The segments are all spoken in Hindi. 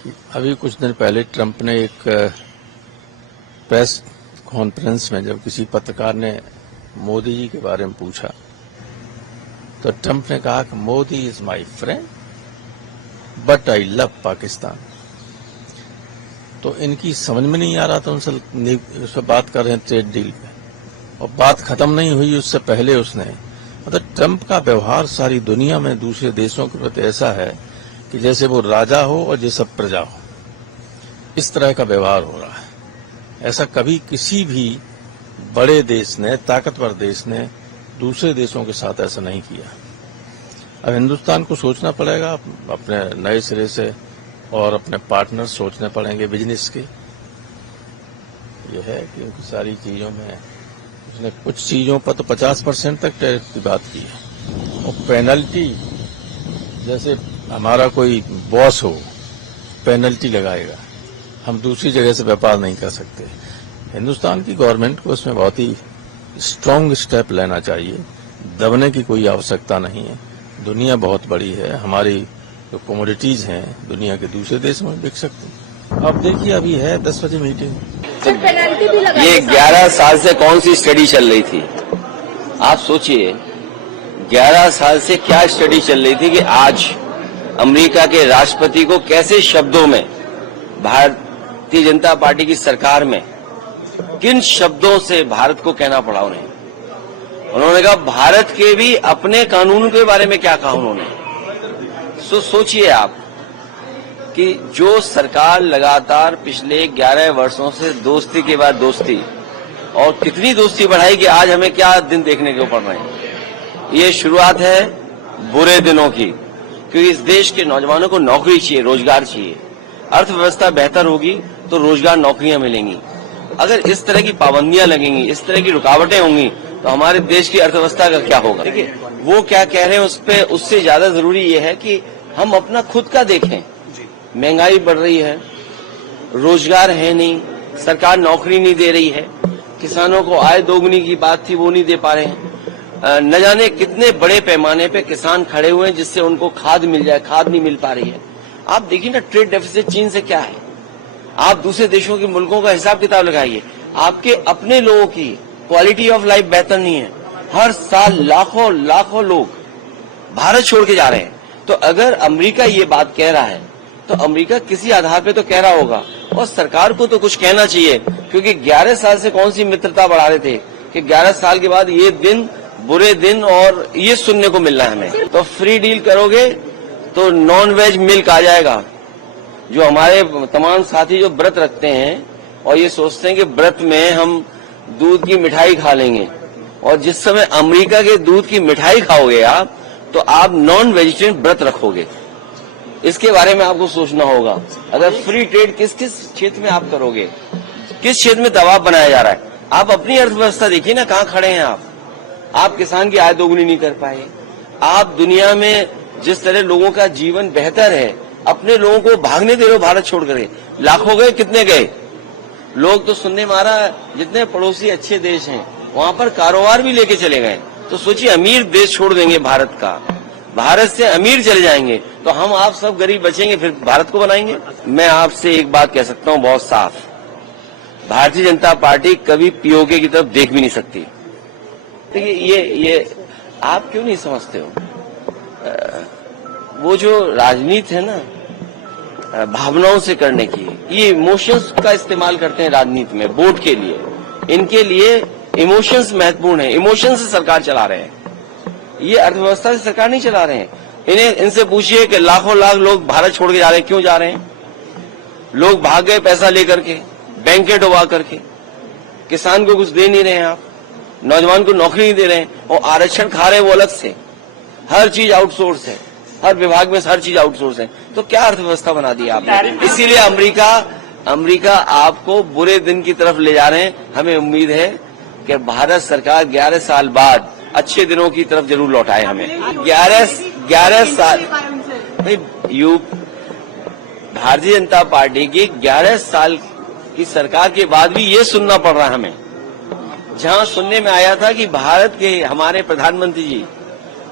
अभी कुछ दिन पहले ट्रंप ने एक प्रेस कॉन्फ्रेंस में जब किसी पत्रकार ने मोदी जी के बारे में पूछा तो ट्रंप ने कहा कि Modi is my friend but I love Pakistan. तो इनकी समझ में नहीं आ रहा था, उनसे बात कर रहे हैं ट्रेड डील पे और बात खत्म नहीं हुई उससे पहले उसने मतलब ट्रंप का व्यवहार सारी दुनिया में दूसरे देशों के प्रति ऐसा है कि जैसे वो राजा हो और जैसे प्रजा हो, इस तरह का व्यवहार हो रहा है। ऐसा कभी किसी भी बड़े देश ने, ताकतवर देश ने दूसरे देशों के साथ ऐसा नहीं किया। अब हिंदुस्तान को सोचना पड़ेगा अपने नए सिरे से और अपने पार्टनर सोचने पड़ेंगे बिजनेस के। यह है कि उनकी सारी चीजों में उसने कुछ चीजों पर तो 50% तक टैरिफ की बात की है और पेनल्टी, जैसे हमारा कोई बॉस हो पेनल्टी लगाएगा, हम दूसरी जगह से व्यापार नहीं कर सकते। हिंदुस्तान की गवर्नमेंट को इसमें बहुत ही स्ट्रांग स्टेप लेना चाहिए, दबने की कोई आवश्यकता नहीं है। दुनिया बहुत बड़ी है, हमारी जो कमोडिटीज हैं दुनिया के दूसरे देश में बिक सकती हैं। अब देखिए अभी है 10 बजे मीटिंग। ये 11 साल से कौन सी स्टडी चल रही थी? आप सोचिए 11 साल से क्या स्टडी चल रही थी कि आज अमेरिका के राष्ट्रपति को कैसे शब्दों में भारतीय जनता पार्टी की सरकार में किन शब्दों से भारत को कहना पड़ा उन्हें। उन्होंने कहा भारत के भी अपने कानून के बारे में क्या कहा उन्होंने। सोचिए आप कि जो सरकार लगातार पिछले 11 वर्षों से दोस्ती के बाद दोस्ती और कितनी दोस्ती बढ़ाई कि आज हमें क्या दिन देखने को पड़ रहे हैं। ये शुरुआत है बुरे दिनों की, क्योंकि इस देश के नौजवानों को नौकरी चाहिए, रोजगार चाहिए। अर्थव्यवस्था बेहतर होगी तो रोजगार, नौकरियां मिलेंगी। अगर इस तरह की पाबंदियां लगेंगी, इस तरह की रुकावटें होंगी तो हमारे देश की अर्थव्यवस्था का क्या होगा। देखिए वो क्या कह रहे हैं उस पे, उससे ज्यादा जरूरी ये है कि हम अपना खुद का देखें। महंगाई बढ़ रही है, रोजगार है नहीं, सरकार नौकरी नहीं दे रही है, किसानों को आय दोगुनी की बात थी वो नहीं दे पा रहे हैं। न जाने कितने बड़े पैमाने पे किसान खड़े हुए हैं जिससे उनको खाद मिल जाए, खाद नहीं मिल पा रही है। आप देखिए ना ट्रेड डेफिसिट चीन से क्या है। आप दूसरे देशों के मुल्कों का हिसाब किताब लगाइए, आपके अपने लोगों की क्वालिटी ऑफ लाइफ बेहतर नहीं है। हर साल लाखों लाखों लोग भारत छोड़ के जा रहे हैं। तो अगर अमेरिका ये बात कह रहा है तो अमेरिका किसी आधार पे तो कह रहा होगा और सरकार को तो कुछ कहना चाहिए, क्योंकि 11 साल से कौन सी मित्रता बढ़ा रहे थे कि 11 साल के बाद ये दिन, बुरे दिन और ये सुनने को मिल रहा है हमें। तो फ्री डील करोगे तो नॉन वेज मिल्क आ जाएगा। जो हमारे तमाम साथी जो व्रत रखते हैं और ये सोचते हैं कि व्रत में हम दूध की मिठाई खा लेंगे, और जिस समय अमेरिका के दूध की मिठाई खाओगे आप तो आप नॉन वेजिटेरियन व्रत रखोगे। इसके बारे में आपको सोचना होगा। अगर फ्री ट्रेड किस किस क्षेत्र में आप करोगे, किस क्षेत्र में दबाव बनाया जा रहा है। आप अपनी अर्थव्यवस्था देखिए ना, कहाँ खड़े हैं आप किसान की आय दोगुनी नहीं कर पाए। आप दुनिया में जिस तरह लोगों का जीवन बेहतर है, अपने लोगों को भागने दे रहे हो भारत छोड़कर। लाखों गए, कितने गए लोग तो सुनने में आ रहा है जितने पड़ोसी अच्छे देश हैं वहां पर कारोबार भी लेके चले गए। तो सोचिए अमीर देश छोड़ देंगे भारत का, भारत से अमीर चले जाएंगे तो हम आप सब गरीब बचेंगे, फिर भारत को बनाएंगे। मैं आपसे एक बात कह सकता हूं बहुत साफ, भारतीय जनता पार्टी कभी पीओके की तरफ देख भी नहीं सकती। देखिए ये आप क्यों नहीं समझते हो, वो जो राजनीति है ना भावनाओं से करने की, ये इमोशंस का इस्तेमाल करते हैं राजनीति में वोट के लिए। इनके लिए इमोशंस महत्वपूर्ण है, इमोशंस से सरकार चला रहे हैं, ये अर्थव्यवस्था से सरकार नहीं चला रहे हैं। इनसे पूछिए कि लाखों लाख लोग भारत छोड़ के जा रहे हैं, क्यों जा रहे हैं? लोग भाग गए पैसा लेकर के, बैंकें डुबा करके। किसान को कुछ दे नहीं रहे हैं आप, नौजवान को नौकरी नहीं दे रहे हैं और आरक्षण खा रहे हैं वो अलग से। हर चीज आउटसोर्स है, हर विभाग में हर चीज आउटसोर्स है। तो क्या अर्थव्यवस्था बना दी आपने। इसीलिए अमेरिका आपको बुरे दिन की तरफ ले जा रहे हैं। हमें उम्मीद है कि भारत सरकार 11 साल बाद अच्छे दिनों की तरफ जरूर लौटाए हमें। 11 साल भारतीय जनता पार्टी की 11 साल की सरकार के बाद भी ये सुनना पड़ रहा है हमें। जहां सुनने में आया था कि भारत के हमारे प्रधानमंत्री जी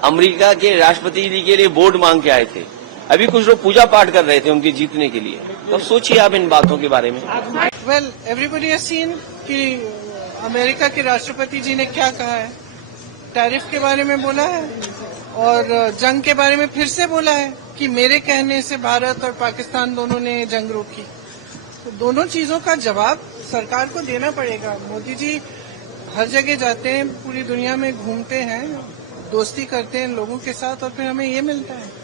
अमेरिका के राष्ट्रपति जी के लिए वोट मांग के आए थे, अभी कुछ लोग पूजा पाठ कर रहे थे उनके जीतने के लिए। तो सोचिए आप इन बातों के बारे में। वेल, एवरीबॉडी हैज सीन कि अमेरिका के राष्ट्रपति जी ने क्या कहा है। टैरिफ के बारे में बोला है और जंग के बारे में फिर से बोला है कि मेरे कहने से भारत और पाकिस्तान दोनों ने जंग रोकी। तो दोनों चीजों का जवाब सरकार को देना पड़ेगा। मोदी जी हर जगह जाते हैं, पूरी दुनिया में घूमते हैं, दोस्ती करते हैं लोगों के साथ और फिर हमें ये मिलता है।